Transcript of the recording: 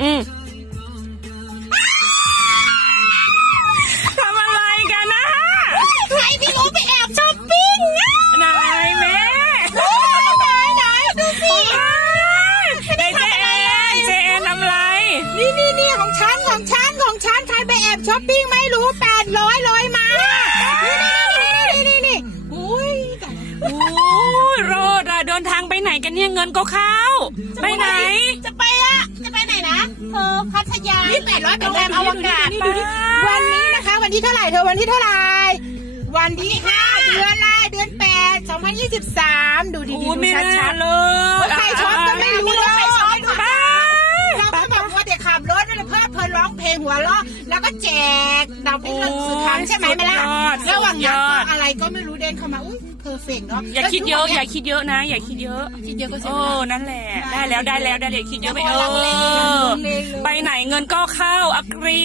อืมทำอะไรกันนะใครไม่รู้ไปแอบช้อปปิ้งนะนายแม่ไหนไหนดูสิเจเจเอ็นเจเอ็นทำอะไร นี่นี่นี่ของฉันของฉันของฉันใครไปแอบช้อปปิ้งไม่รู้แปดร้อยร้อยมา นี่นี่นี่นี่อุ้ยแต่โอ้ยโรดอะเดินทางไปไหนกันเนี่ยเงินก็เข้า ไปไหน จะไป เธอพัทยานี่แปดร้อยเป็นแรมอวกาศดูดิดูดิวันนี้นะคะ วันที่เท่าไหร่เธอวันที่เท่าไหร่ วันที่ห้าเดือนอะไรเดือนแปดสองพันยี่สิบสามดูดีโอ้ๆยไม่ดูน่าชัดๆเลยใครช็อปก็ไม่รู้ใครช็อปไปไปเราก็บอกว่าเด็กขับรถแล้วเพลิดเพลินร้องเพลงหัวเราะแล้วก็แจกดาวเป็นสุดท้ายใช่ไหมไม่ล่ะระหว่างนั้นก็ อะไรก็ไม่รู้เดินเข้ามาอุ้ยเพอร์เฟกเนาะอย่าคิดเยอะ อย่าคิดเยอะนะ อย่าคิดเยอะ คิดเยอะก็เสียโอ้เวลา นั่นแหละ ได้แล้วได้แล้วได้เลยคิดเยอะไปอย่าเอลังเลอย่าอลังเลเลยไปไหนเงินก็เข้าอักรี